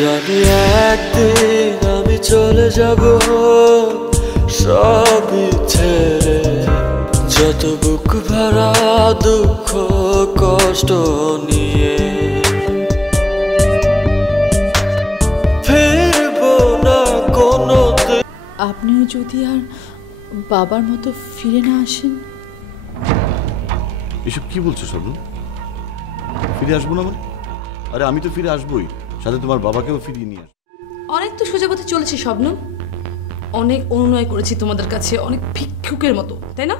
জানি একদিন আমি চলে যাব সবই ছেড়ে, যত বুক ভরা দুঃখ কষ্ট নিয়ে ফিরবো না কোনোদিন। আপনিও যদি আর বাবার মতো ফিরে না আসেন। এসব কি বলছো শবনম? ফিরে আসবো না মানে? আরে আমি তো ফিরে আসবোই, সাথে তোমার বাবাকেও ফিরিয়ে নিয়ে আসবো। অনেক তো সোজা পথে চলেছে শবনম, অনেক অনুনয় করেছি তোমাদের কাছে, অনেক ভিক্ষুকের মতো, তাই না?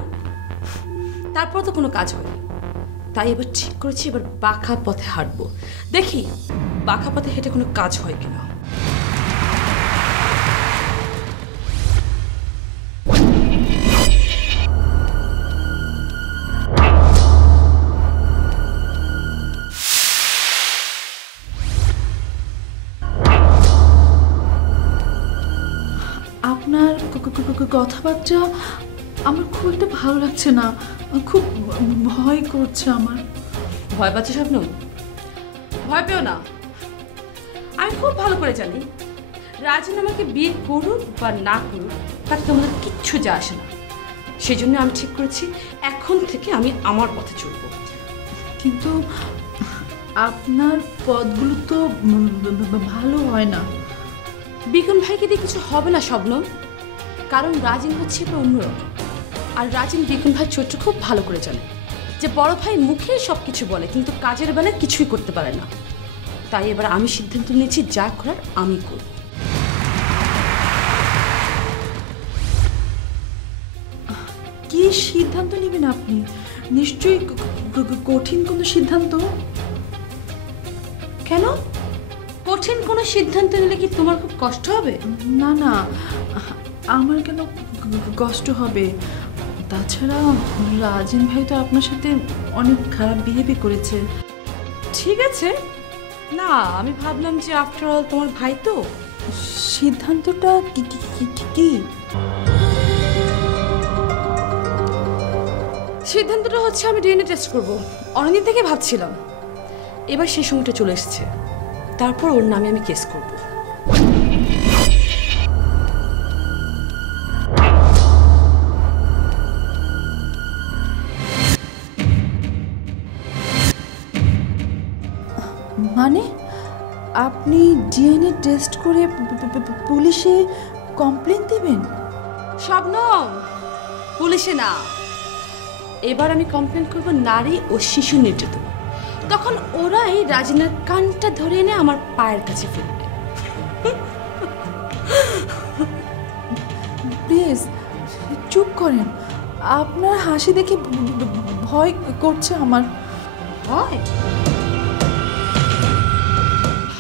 তারপর তো কোনো কাজ হয়নি, তাই এবার ঠিক করেছি এবার বাঁকা পথে হাঁটবো। দেখি বাঁকা পথে হেঁটে কোনো কাজ হয় কিনা। আপনার কথাবার্তা আমার খুব একটা ভালো লাগছে না, খুব ভয় করছে আমার। ভয় পাচ্ছে শবনম? ভয় পেও না, আমি খুব ভালো করে জানি রাজন আমাকে বিয়ে করুক বা না করুক তাতে তোমাদের কিচ্ছু যায় আসে না। সেই জন্য আমি ঠিক করেছি এখন থেকে আমি আমার পথে চলবো। কিন্তু আপনার পথগুলো তো ভালো হয় না। বিকুন ভাইকে দিয়ে কিছু হবে না শবনম, কারণ রাজিন হচ্ছে এবার অন্যরকম। আর রাজিন বিকুন ভাই চরিত্র খুব ভালো করে জানে যে বড় ভাই মুখে সব কিছু বলে কিন্তু কাজের বেলায় কিছুই করতে পারে না। তাই এবার আমি সিদ্ধান্ত নিয়েছি যা করার আমি করব। কি সিদ্ধান্ত নেবেন আপনি? নিশ্চয়ই কঠিন কোনো সিদ্ধান্ত। কেন? কঠিন কোনো সিদ্ধান্ত নিলে কি তোমার খুব কষ্ট হবে? না না, আমার কেন কষ্ট হবে? তাছাড়া রাজেন ভাই তো আপনার সাথে অনেক খারাপ বিহেভ করেছে। ঠিক আছে না, আমি ভাবলাম যে আফটার অল তোমার ভাই তো। সিদ্ধান্তটা কি? সিদ্ধান্তটা হচ্ছে আমি ডিএনএ টেস্ট করবো। অনেকদিন থেকে ভাবছিলাম, এবার সেই সময়টা চলে এসেছে। তারপর ওর নামে আমি কেস করব। মানে আপনি ডিএনএ টেস্ট করে পুলিশে কমপ্লেন দেবেন? শবনম, পুলিশে না, এবার আমি কমপ্লেন করব নারী ও শিশু নির্যাতন। তখন ওরাই রাজিনার কানটা ধরে এনে আমার পায়ের কাছে ফেলবে। প্লিজ চুপ করেন, আপনার হাসি দেখে ভয় করছে আমার। ভয়?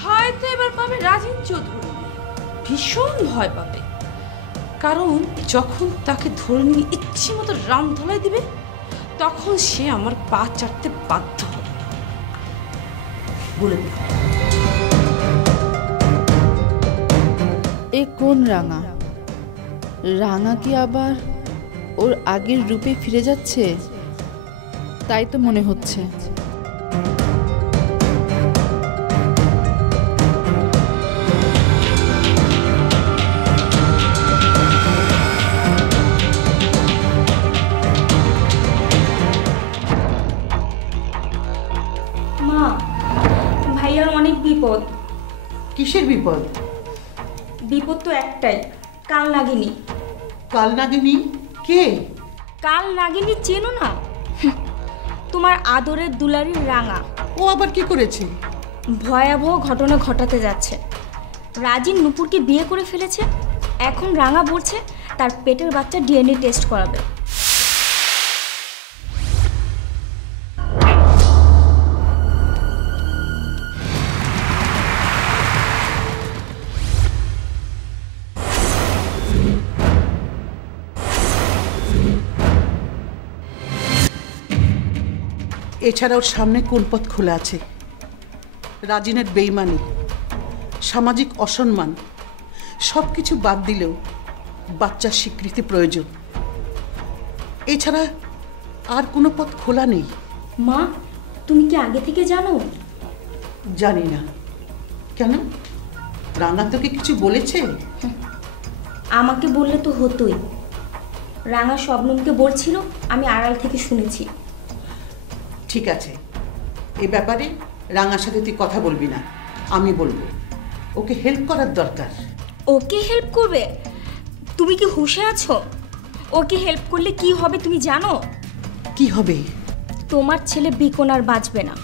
ভয় তো এবার পাবে রাজিন চৌধুরী, ভীষণ ভয় পাবে। কারণ যখন তাকে ধরে নিয়ে ইচ্ছে মতো রাম ধলাই দিবে তখন সে আমার পা চাটতে বাধ্য হবে। বলে দিই, এ কোন রাঙা? রাঙা কি আবার ওর আগের রূপে ফিরে যাচ্ছে? তাই তো মনে হচ্ছে। মা, ভাইয়ার অনেক বিপদ। কিসের বিপদ? বিপদ তো একটাই, কাল নাগিনী। কাল নাগিনী কে? কাল নাগিনী চেনো না? তোমার আদরের দুলারির রাঙা। ও আবার কি করেছে? ভয়াবহ ঘটনা ঘটাতে যাচ্ছে। রাজিন নুপুরকে বিয়ে করে ফেলেছে। এখন রাঙা বলছে তার পেটের বাচ্চা ডিএনএ টেস্ট করাবে। এছাড়া ওর সামনে কোন পথ খোলা আছে? রাজিনের বেইমানি, সামাজিক অসম্মান সব কিছু বাদ দিলেও বাচ্চার স্বীকৃতি প্রয়োজন। এছাড়া আর কোনো পথ খোলা নেই। মা, তুমি কি আগে থেকে জানো? জানি না। কেন? রাঙা তোকে কিছু বলেছে? আমাকে বললে তো হতোই। রাঙা শবনমকে বলছিল, আমি আড়াল থেকে শুনেছি। ঠিক আছে, এ ব্যাপারে রাঙার সাথে তুই কথা বলবি না, আমি বলবো। ওকে হেল্প করার দরকার। ওকে হেল্প করবে? তুমি কি হুঁশে আছো? ওকে হেল্প করলে কি হবে তুমি জানো? কি হবে? তোমার ছেলে বিকন আর বাঁচবে না।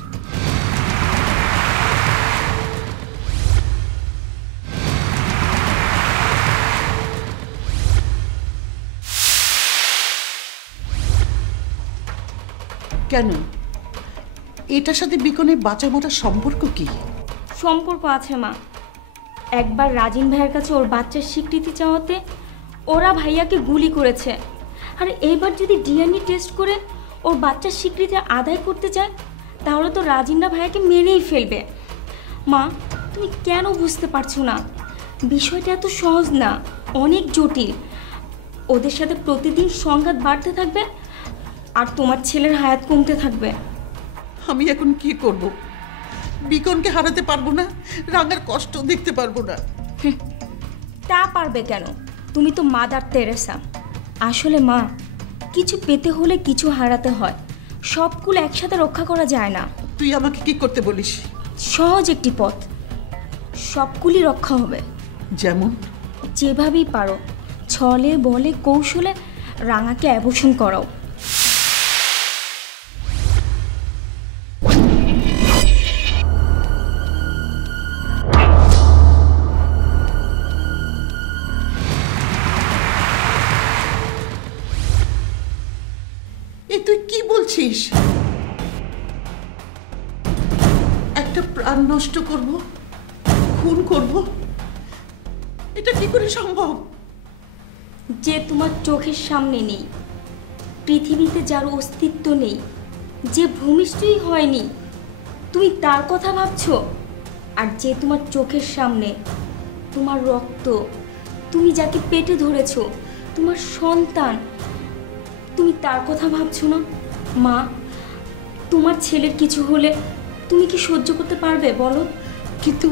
কেন? এটার সাথে বিকনের বাঁচা মরার সম্পর্ক কি? সম্পর্ক আছে মা। একবার রাজিন ভাইয়ের কাছে ওর বাচ্চার স্বীকৃতি চাওয়াতে ওরা ভাইয়াকে গুলি করেছে। আর এইবার যদি ডিএনএ টেস্ট করে ওর বাচ্চার স্বীকৃতি আদায় করতে চায়, তাহলে তো রাজিনরা ভাইয়াকে মেরেই ফেলবে। মা, তুমি কেন বুঝতে পারছো না? বিষয়টা এত সহজ না, অনেক জটিল। ওদের সাথে প্রতিদিন সংঘাত বাড়তে থাকবে আর তোমার ছেলের হায়াত কমতে থাকবে। আমি এখন কি করব? বিকনকে হারাতে পারবো না, রাঙার কষ্ট দেখতে পারবো না। তা পারবে কেন? তুমি তো মাদার তেরেসা। আসলে মা, কিছু পেতে হলে কিছু হারাতে হয়। সবগুলো একসাথে রক্ষা করা যায় না। তুই আমাকে কি করতে বলিস? সহজ একটি পথ, সবগুলি রক্ষা হবে। যেমন? যেভাবেই পারো, ছলে বলে কৌশলে রাঙাকে অ্যাবর্শন করাও। এ তুই কি বলছিস? একটা প্রাণ নষ্ট করব, খুন করব, এটা কি করে সম্ভব? যে তোমার চোখের সামনে নেই, পৃথিবীতে যার অস্তিত্ব নেই, যে ভূমিষ্ঠই হয়নি, তুমি তার কথা ভাবছো? আর যে তোমার চোখের সামনে, তোমার রক্ত, তুমি যাকে পেটে ধরেছো, তোমার সন্তান, তুমি তার কথা ভাবছো না? মা, তোমার ছেলের কিছু হলে তুমি কি সহ্য করতে পারবে বলো? কিন্তু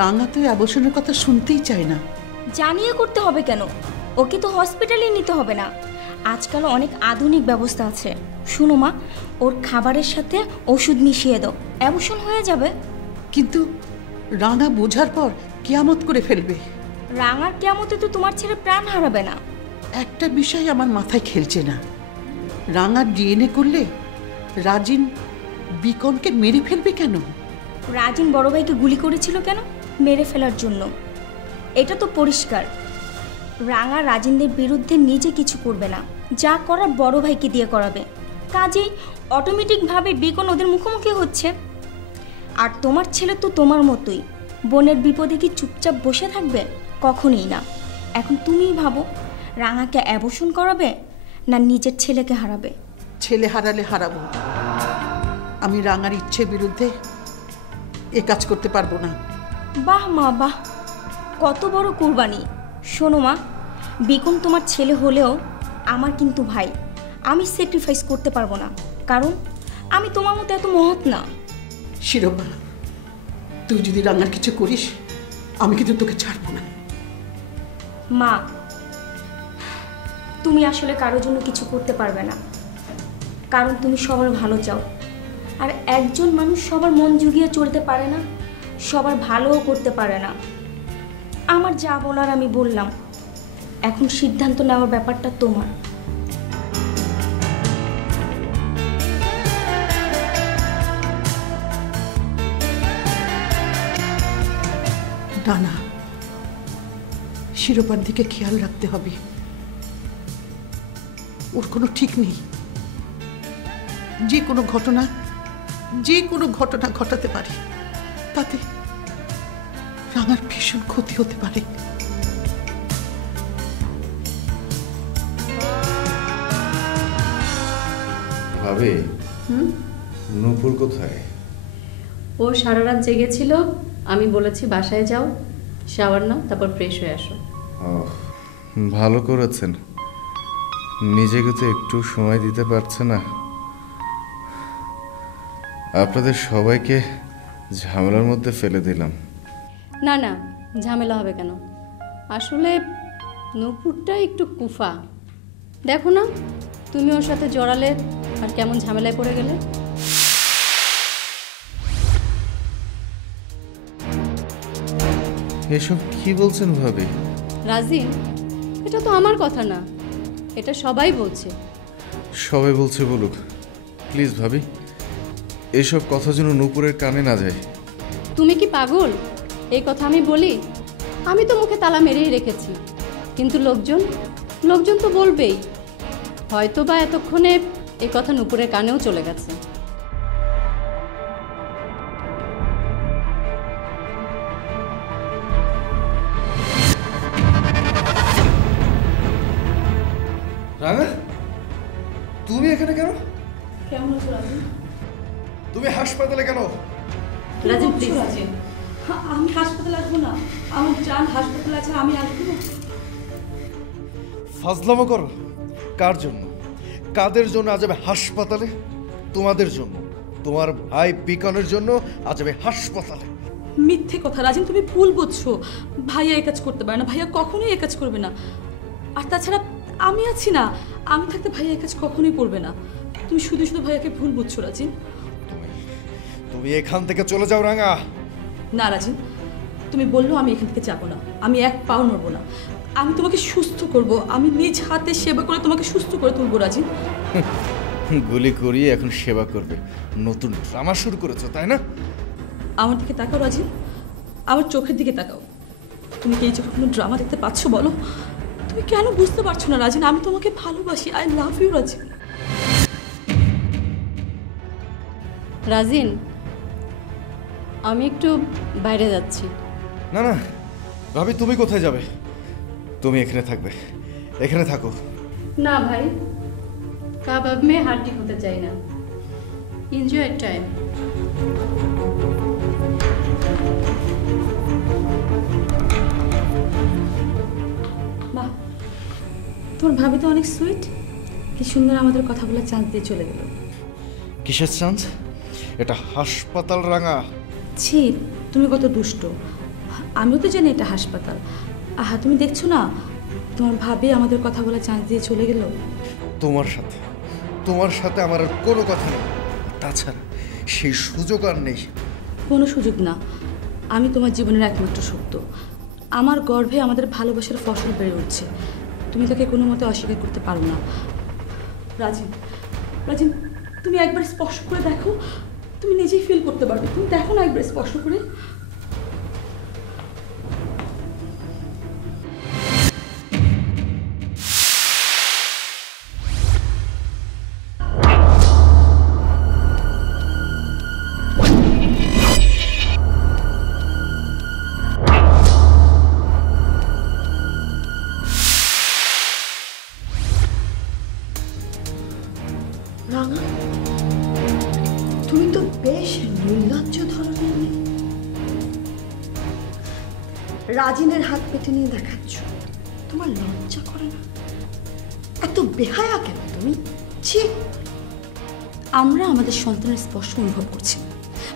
রাঙা তো অ্যাবর্শনের কথা শুনতেই চায় না। জানিয়ে করতে হবে কেন? ওকে তো হসপিটালে নিতে হবে না। আজকাল অনেক আধুনিক ব্যবস্থা আছে। শুনো মা, ওর খাবারের সাথে ওষুধ মিশিয়ে দাও, অ্যাবর্শন হয়ে যাবে। কিন্তু রাঙা বোঝার পর কিয়ামত করে ফেলবে। রাঙার কিয়ামতে তো তোমার ছেলে প্রাণ হারাবে না। একটা বিষয় আমার মাথায় খেলছে না। রাঙার ডিএনএ করলে রাজিন বিকনকে মেরে ফেলবে কেন? রাজিন বড় ভাইকে গুলি করেছিল কেন? মেরে ফেলার জন্য। এটা তো পরিষ্কার। রাঙা রাজিনদের বিরুদ্ধে নিজে কিছু করবে না, যা করার বড় ভাইকে দিয়ে করাবে। কাজেই অটোমেটিকভাবে বিকন ওদের মুখোমুখি হচ্ছে। আর তোমার ছেলে তো তোমার মতোই, বোনের বিপদে কি চুপচাপ বসে থাকবে? কখনোই না। এখন তুমিই ভাবো, রাঙাকে অ্যাবর্শন করাবে না নিজের ছেলেকে হারাবে? ছেলে হারালে হারাবো, আমি রাঙার ইচ্ছের বিরুদ্ধে এ কাজ করতে পারবো না। বাহ মা বাহ, কত বড় কুরবানি। শোনো মা, বিকন তোমার ছেলে হলেও আমার কিন্তু ভাই। আমি স্যাক্রিফাইস করতে পারবো না, কারণ আমি তোমার মতো এত মহৎ না। শিরোপা, তুই যদি রাঙার কিছু করিস, আমি কিন্তু তোকে ছাড়বো না। মা, তুমি আসলে কারোর জন্য কিছু করতে পারবে না, কারণ তুমি সবার ভালো চাও। আর একজন মানুষ সবার মন জুগিয়ে চলতে পারে না, সবার ভালোও করতে পারে না। আমার যা বলার আমি বললাম, এখন সিদ্ধান্ত নেওয়ার ব্যাপারটা তোমার। না না, শিরোপার দিকে খেয়াল রাখতে হবে। ওর কোনো ঠিক নেই। যে কোনো ঘটনা ঘটাতে পারে, তাতে রাঙার ভীষণ ক্ষতি হতে পারে। ভাবে নূপুর কোথায়? ও সারা রাত জেগেছিল। আমি বলেছি বাসায় যাও, শাওয়ার নাও, তারপর ফ্রেশ হয়ে আসো। ভালো করেছেন, নিজেকে তো একটু সময় দিতে পারছে না। আপনাদের সবাইকে ঝামেলার মধ্যে ফেলে দিলাম। না না, ঝামেলা হবে কেন? আসলে নূপুরটা একটু কুফা। দেখো না, তুমি ওর সাথে জড়ালে আর কেমন ঝামেলায় পড়ে গেলে। এসব কি বলছেন ভাবি? রাজিন, এটা তো আমার কথা না, এটা সবাই বলছে। সবাই বলছে বলুক, প্লিজ ভাবি, এসব কথা যেন নূপুরের কানে না যায়। তুমি কি পাগল? এই কথা আমি বলি? আমি তো মুখে তালা মেরেই রেখেছি, কিন্তু লোকজন তো বলবেই। হয়তো বা এতক্ষণে এই কথা নূপুরের কানেও চলে গেছে। রাঙা, তুমি এখানে কেন? কেমন আছো রাজিন? তুমি হাসপাতালে কেন? রাজিন প্লিজ। রাজিন, আমি হাসপাতালে আসবো না। আমার জান হাসপাতালে আছে, আমি আসবো না। ফাজলামো করো। কার জন্য, কাদের জন্য আজ আমি হাসপাতালে? তোমাদের জন্য, তোমার ভাই বিকনের জন্য আজ আমি হাসপাতালে। মিথ্যে কথা রাজিন, তুমি ভুল বুঝছো। ভাইয়া এই কাজ করতে পারে না, ভাইয়া কখনোই এই কাজ করবে না। আর তাছাড়া আমি আছি না, আমি থাকতে ভাইয়া এই কাজ কখনোই করবে না। তুমি শুধু শুধু ভাইয়াকে ভুল বুঝছো রাজিন। তুমি এখান থেকে চলে যাও রাঙা। না রাজিন, তুমি বললো আমি এখান থেকে যাবো না, আমি এক পাও নড়বো না। আমি তোমাকে সুস্থ করব, আমি নিজ হাতে সেবা করে তোমাকে সুস্থ করে তুলবো রাজিন। গুলি করিয়ে এখন সেবা করবে, নতুন ড্রামা শুরু করেছো তাই না? আমার দিকে তাকাও রাজিন, আমার চোখের দিকে তাকাও। তুমি কি এই চোখে কোনো ড্রামা দেখতে পাচ্ছ বলো? তুমি কেন বুঝতে পারছো না রাজিন? আমি তোমাকে ভালোবাসি, I love you Rajin. Rajin, আমি একটু বাইরে যাচ্ছি। না না ভাবি, তুমি কোথায় যাবে? তুমি এখানে থাকবে, এখানে থাকো। না ভাই, কাবাব মে হাড্ডি হতে চাই না। Enjoy time. বাহ, তোর ভাবি তো অনেক সুইট। কি সুন্দর আমাদের কথা বলার চান্স দিয়ে চলে গেল। কিসের চান্স? এটা হাসপাতাল রাঙা। ছি, তুমি কত দুষ্ট। আমিও তো জানি এটা হাসপাতাল। আহা, তুমি দেখছো না তোমার ভাবি আমাদের কথা বলার চান্স দিয়ে চলে গেল। তোমার সাথে আমার আর কোনো কথা নেই। তাছাড়া সেই সুযোগ আর নেই। কোনো সুযোগ না, আমি তোমার জীবনের একমাত্র সত্য। আমার গর্ভে আমাদের ভালোবাসার ফসল বেড়ে উঠছে, তুমি তাকে কোনো মতে অস্বীকার করতে পারো না। রাজিন, রাজিন, তুমি একবার স্পর্শ করে দেখো, তুমি নিজেই ফিল করতে পারবে। তুমি দেখো না একবার স্পর্শ করে। রাঙা, তুমি তো বেশ নির্লজ্জ ধরনের মেয়ে। রাজিনের হাত পেটে নিয়ে দেখাচ্ছ, তোমার লজ্জা করে না? এত বেহায়া কেন তুমি? ছি। আমরা আমাদের সন্তানের স্পর্শ অনুভব করছি,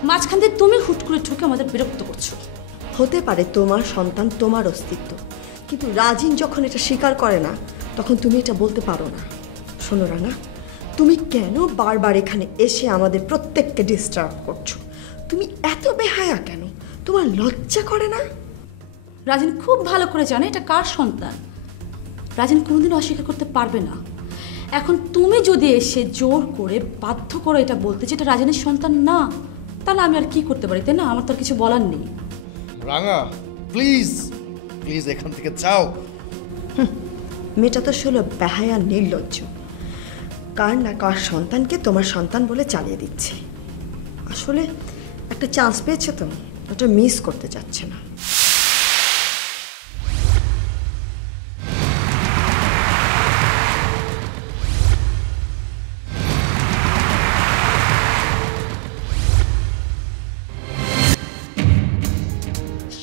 মাঝখান দিয়ে তুমি হুট করে ঠুকে আমাদের বিরক্ত করছো। হতে পারে তোমার সন্তান তোমার অস্তিত্ব, কিন্তু রাজিন যখন এটা স্বীকার করে না, তখন তুমি এটা বলতে পারো না। শোনো রাঙা, তুমি কেন বারবার এখানে এসে আমাদের প্রত্যেককে ডিস্টার্ব করছো? তুমি এত বেহায়া কেন? তোমার লজ্জা করে না? রাজিন খুব ভালো করে জানে এটা কার সন্তান। রাজিন কোনোদিন অস্বীকার করতে পারবে না। এখন তুমি যদি এসে জোর করে বাধ্য করো এটা বলতে যে এটা রাজিনের সন্তান না, তাহলে আমি আর কি করতে পারি, তাই না? আমার তো আর কিছু বলার নেই। রাঙা প্লিজ, প্লিজ এখান থেকে যাও। মেয়েটা তো ষোলো বেহায়া নির্লজ্জ। কার না কার সন্তানকে তোমার সন্তান বলে চালিয়ে দিচ্ছে। আসলে একটা চান্স পেয়েছে তো, ওটা মিস করতে চাচ্ছে না।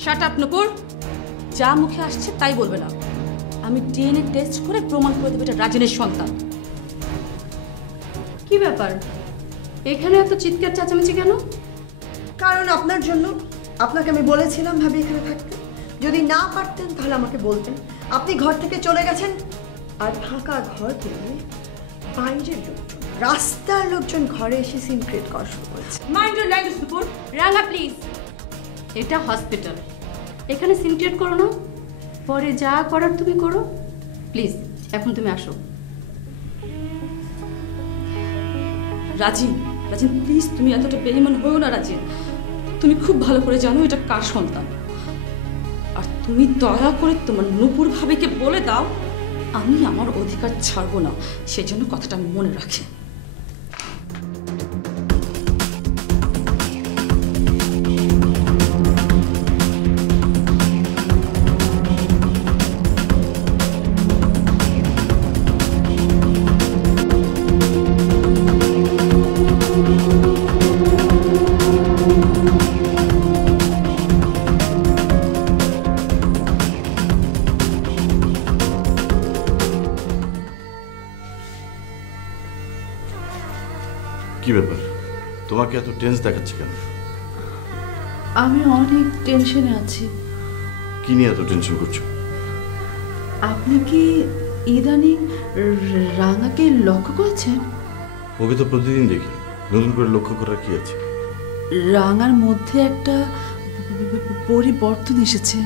শাট আপ নূপুর, যা মুখে আসছে তাই বলবে না। আমি ডিএনএ টেস্ট করে প্রমাণ করে দেবো এটা রাজিনের সন্তান। কি ব্যাপার, এখানে এত চিৎকার চেঁচামেচি কেন? কারণ আপনার জন্য আপনাকে আমি বলেছিলাম ভাবি এখানে থাকতে, যদি না পারতেন তাহলে আমাকে বলতেন। আপনি ঘর থেকে চলে গেছেন, আর ফাঁকা ঘর পেলে বাইরের লোকজন, রাস্তার লোকজন ঘরে এসে সিন ক্রিয়েট করা শুরু করেছে। মাইন্ড ইউর ল্যাঙ্গুয়েজ দুপুর। রাঙা প্লিজ, এটা হসপিটাল, এখানে সিন ক্রিয়েট করো না, পরে যা করার তুমি করো। প্লিজ এখন তুমি আসো। রাজিন, রাজিন প্লিজ তুমি এতটা বেঈমান হয়েও না রাজিন। তুমি খুব ভালো করে জানো এটা কার সন্তান, আর তুমি দয়া করে তোমার নূপুর ভাবিকে বলে দাও আমি আমার অধিকার ছাড়বো না, সেজন্য কথাটা মনে রাখি। কি ব্যাপার, তোমাকে এত টেন্স দেখাচ্ছে কেন? আমি অনেক টেনশনে আছি। কি নিয়ে এত টেনশন করছো? আপনি কি ইদানিং রাঙাকে লক্ষ্য করেছেন? ওকে তো প্রতিদিন দেখি, নতুন করে লক্ষ্য করার কি আছে? রাঙার মধ্যে একটা পরিবর্তন এসেছে।